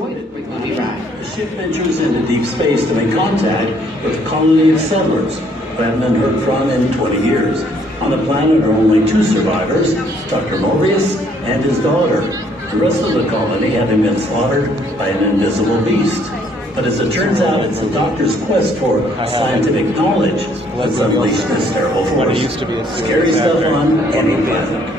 enjoyed a quick movie ride. The ship ventures into deep space to make contact with a colony of settlers who haven't been heard from in 20 years. On the planet are only 2 survivors, Dr. Mobius and his daughter. The rest of the colony having been slaughtered by an invisible beast. But as it turns out, it's the Doctor's quest for scientific knowledge that's unleashed this terrible force. Scary stuff on any planet.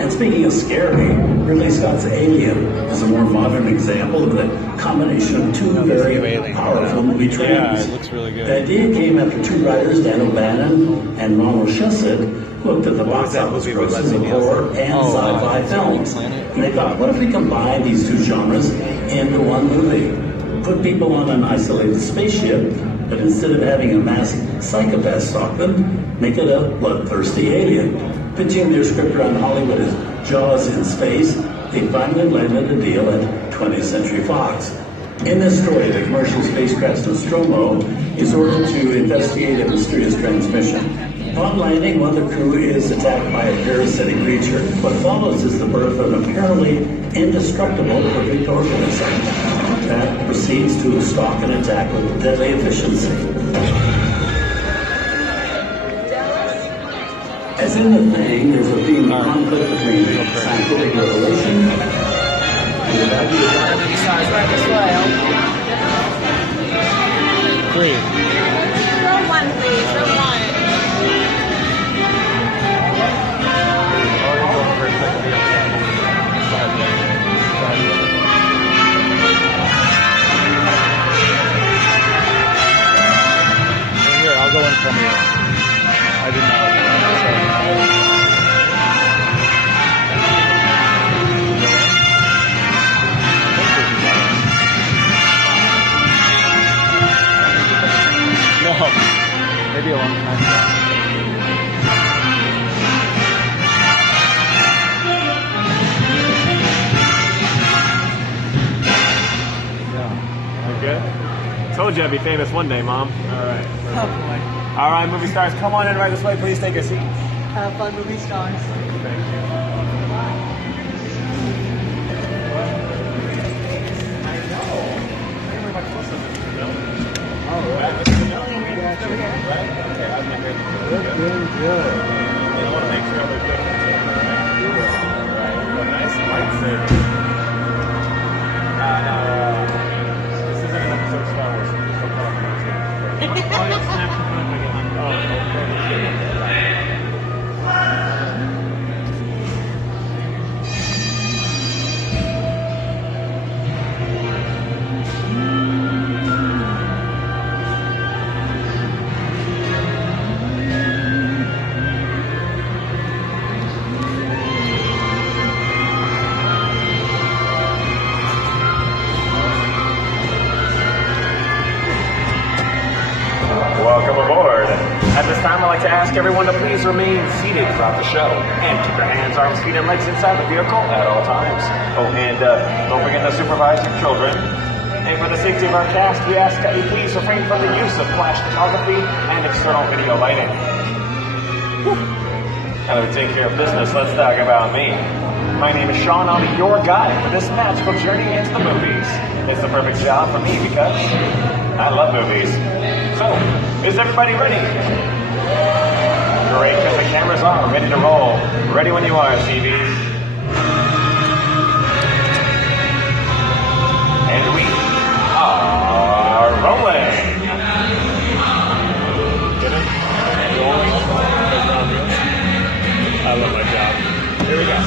And speaking of scary, Ridley Scott's Alien is a more modern example of the combination of 2 very powerful movie trends. Yeah, it looks really good. The idea came after 2 writers, Dan O'Bannon and Ronald Shusett, looked at the box office grosses of horror and sci-fi films. And they thought, what if we combine these 2 genres into one movie? Put people on an isolated spaceship, but instead of having a masked psychopath stalk them, make it a bloodthirsty alien. Pitching their script around Hollywood as Jaws in space, they finally landed a deal at 20th Century Fox. In this story, the commercial spacecraft Nostromo is ordered to investigate a mysterious transmission. Upon landing, one of the crew is attacked by a parasitic creature. What follows is the birth of an apparently indestructible perfect organism that proceeds to stalk and attack with deadly efficiency. As in The Thing, there's a theme of conflict between scientific revelation and the value of life. Right this way. Three. Row 1, please. Row 1. Here, I'll go in from here. I did not. No, maybe a long time ago. Yeah. You good? Told you I'd be famous one day, Mom. All right. Oh, boy. All right, movie stars, come on in right this way. Please take a seat. Have fun, movie stars. Thank you. Welcome aboard. At this time, I'd like to ask everyone to please remain seated throughout the show and keep your hands, arms, feet, and legs inside the vehicle at all times. Oh, and don't forget to supervise your children. And for the safety of our cast, we ask that you please refrain from the use of flash photography and external video lighting. Now that we take care of business, let's talk about me. My name is Sean. I'll be your guide for this magical journey into the movies. It's the perfect job for me because I love movies. So, is everybody ready? Great, because the cameras are ready to roll. Ready when you are, TV. And we are rolling. Get it? I love my job. Here we go.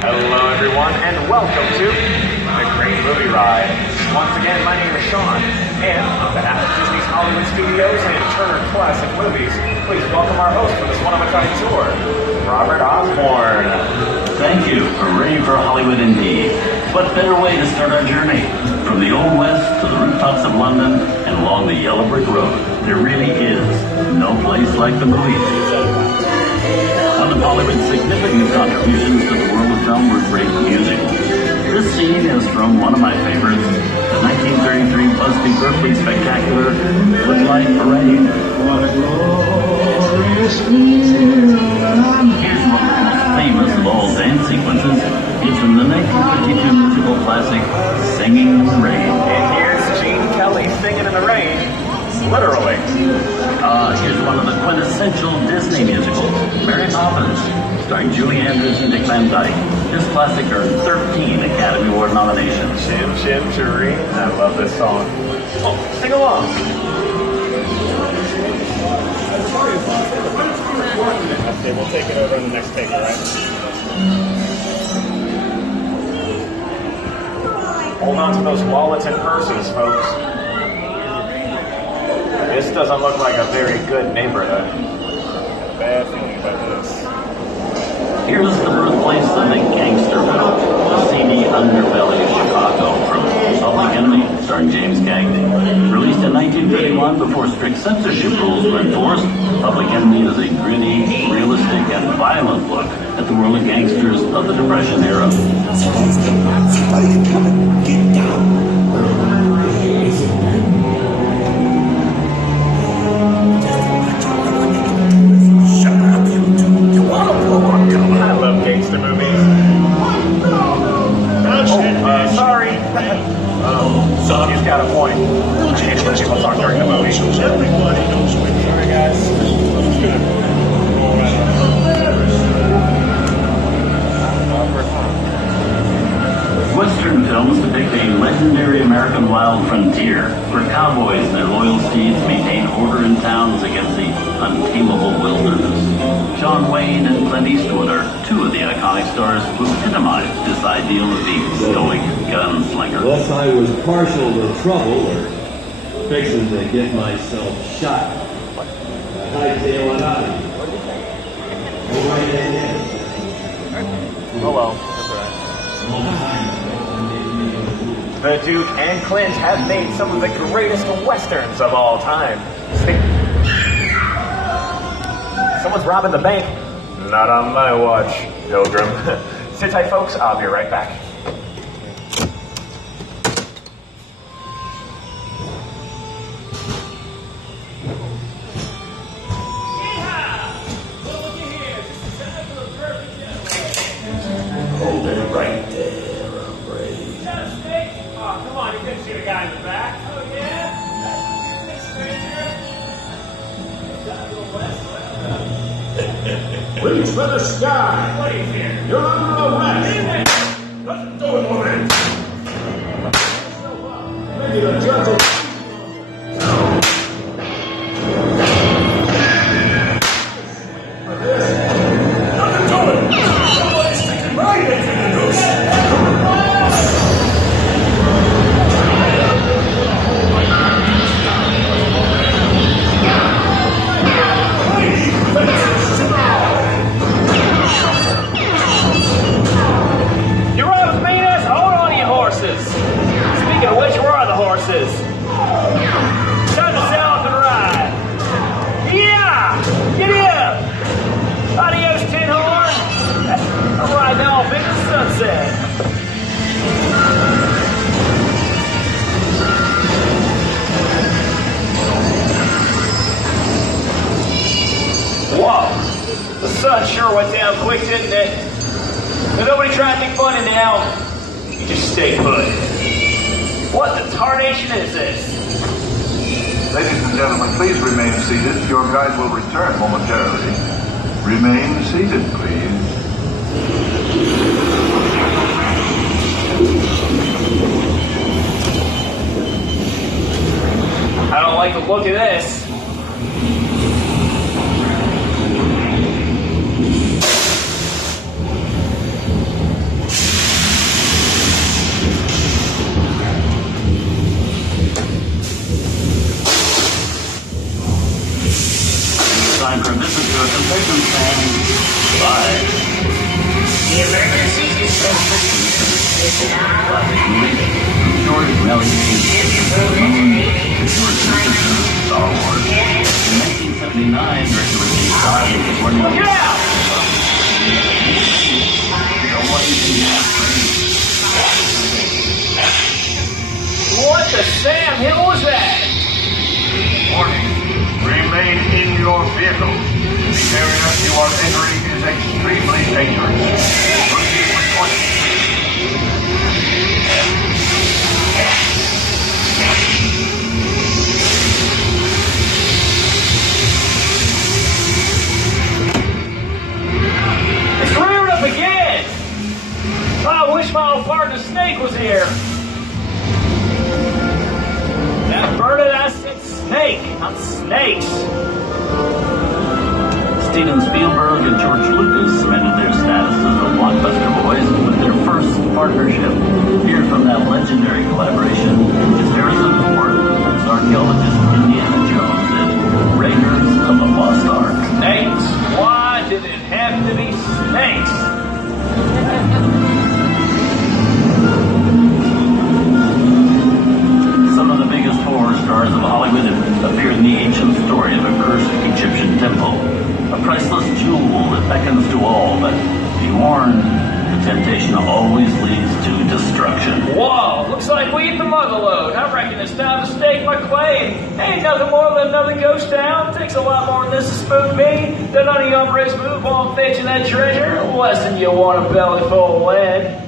Hello, everyone, and welcome to The Great Movie Ride. Once again, my name is Sean, and on behalf of Disney's Hollywood Studios and Turner Classic Movies, please welcome our host for this one-of-a-kind tour, Robert Osborne. Thank you. We're ready for Hollywood indeed. What better way to start our journey? From the Old West to the rooftops of London and along the yellow brick road, there really is no place like the movies. One of Hollywood's significant contributions to the world of film were great musicals. This scene is from one of my favorites, the 1933 Busby Berkeley spectacular Footlight Parade. Here's one of the most famous of all dance sequences. It's from the 1952 musical classic, Singing Literally. Here's one of the quintessential Disney musicals, Mary Poppins, starring Julie Andrews and Dick Van Dyke. This classic earned 13 Academy Award nominations. Chim Chim Cheree. I love this song. Oh, sing along. Okay, we'll take it over in the next take, all right? Hold on to those wallets and purses, folks. This doesn't look like a very good neighborhood. Bad feeling about this. Here's the birthplace of the Gangsterville, the seedy underbelly of Chicago, from Public Enemy, starring James Cagney. Released in 1951 before strict censorship rules were enforced, Public Enemy is a gritty, realistic, and violent look at the world of gangsters of the Depression era. Somebody can come and get down. I love gangster movies. Sorry. He's got a point. We'll talk during the movie. Everybody knows when. Sorry, guys. I'm just gonna roll right Western films depict a legendary American wild frontier, where cowboys and their loyal steeds maintain order in towns against the untamable wilderness. John Wayne and Clint Eastwood are two of the iconic stars who epitomize this ideal of the stoic gunslinger. Unless I was partial to trouble or fixing to get myself shot. I hightail it out of you. Go right ahead. Oh well. The Duke and Clint have made some of the greatest westerns of all time. Someone's robbing the bank. Not on my watch, Pilgrim. Sit tight, folks. I'll be right back. Hold it right there, hombre. Oh, come on. You couldn't see the guy in the back. Oh, yeah? Reach for the sky. What are you here? You're under arrest. Let's do it, woman. Maybe the judge will... Nothing to it. Somebody's sticking right into the noose. You're right with me, ass. Hold on to your horses. Speaking of which, where are the horses? Time to sell off and ride. Yeah! Get in! Adios, Tin Horn! I'm riding off into the sunset. Whoa! The sun sure went down quick, didn't it? Now nobody try to think funny now. You just stay put. What the tarnation is this? Ladies and gentlemen, please remain seated. Your guide will return momentarily. Remain seated, please. I don't like the look of this. Time for a visit to a concession stand. Bye. George Mellencamp, Star Wars. In 1979, director Ridley Scott was warning Look out! What the Sam Hill was that? Warning. Remain in your vehicle. The area you are entering is extremely dangerous. Proceed with caution. heard it? I said snake, not snakes. Steven Spielberg and George Lucas cemented their status as the blockbuster boys with their first partnership. Here from that legendary collaboration is Harrison Ford as archaeologist Indiana Jones in Raiders of the Lost Ark. Snakes? Why did it have to be snakes? Some of the biggest horror stars of Hollywood have appeared in the ancient story of a cursed Egyptian temple. A priceless jewel that beckons to all, but be warned, the temptation always leads to destruction. Whoa, looks like we hit the mother load. I reckon it's time to stake my claim. Ain't nothing more than another ghost town. Takes a lot more than this to spook me. Then none of you hombres move on fetching that treasure. Less than you want a belly full of lead.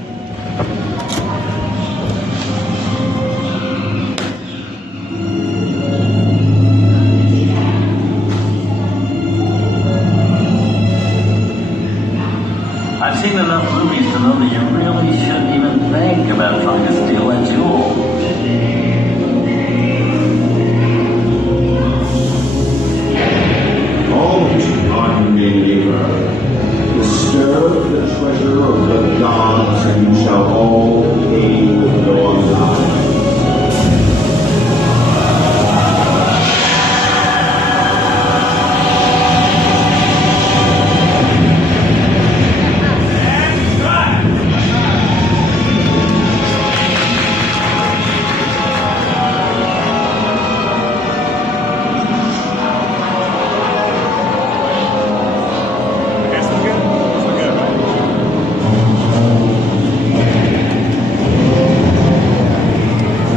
I've seen enough movies to know that you really shouldn't even think about trying to steal that jewel. Don't, unbeliever. Disturb the treasure of the gods, and you shall all pay with your lives.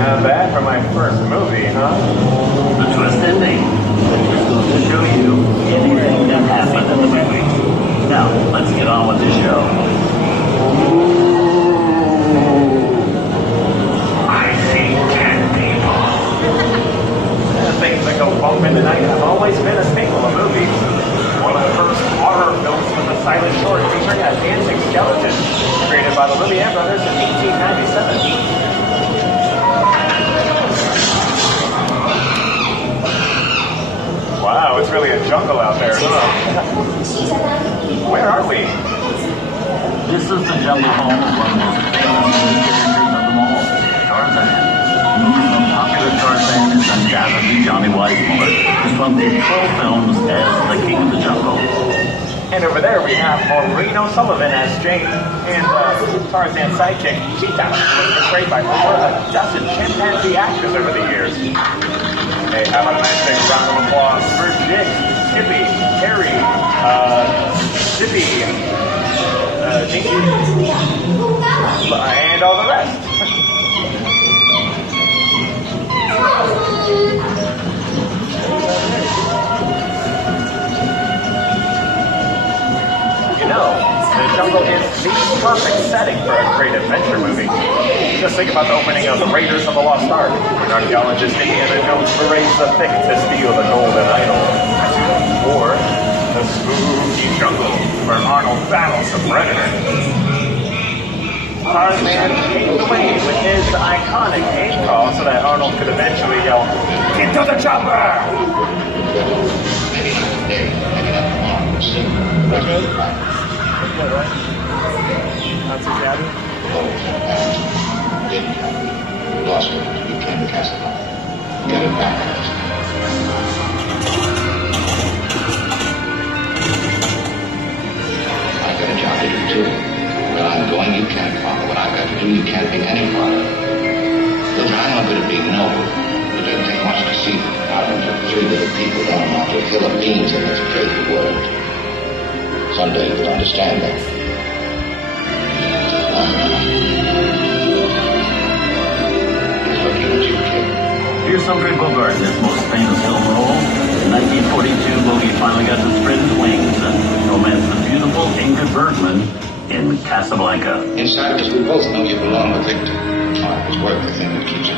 Not bad for my first movie, huh? The twist ending. Just goes to show you anything can happen in the movie. Now, let's get on with the show. I see 10 people. Things that go bump in the night have always been a staple of movies. One of the first horror films was a silent short featuring a dancing skeleton, created by the Lumiere brothers in 1897. Wow, it's really a jungle out there, huh? Where are we? This is the jungle home of one of the most famous movie characters of them all, Tarzan. The popular Tarzan is undoubtedly Johnny Weissmuller, who's won 12 films as the King of the Jungle. And over there we have Maureen O'Sullivan as Jane, and Tarzan's sidekick, Cheetah, was portrayed by over a dozen chimpanzee actors over the years. Hey, how about a nice big round of applause for Dick, Skippy, Harry, Zippy, Dinky, and all the rest. You know, the jungle is the perfect setting for a great adventure movie. Just think about the opening of the Raiders of the Lost Ark, when archaeologist Indiana Jones parades the thick to steal the golden idol. Or the spooky jungle, where Arnold battles the Predator. Tarzan paved the way with his iconic aim call so that Arnold could eventually yell, "Get to the chopper!" That good? That's good, right? That's a cabin? Lost it. You can't cast it off. Get it back. I've got a job to do too. Where I'm going, you can't follow. What I've got to do, you can't be any part of. Look, I'm not going to be noble. It doesn't take much to see thousands of three little people down onto a hill of beans in this crazy world. Someday you'll understand that. Here's Humphrey Bogart in his most famous film role. In 1942, Bogey finally got to spread his wings and romance the beautiful Ingrid Bergman in Casablanca. Inside of us, we both know you belong with Victor. Time is worth the thing that keeps you.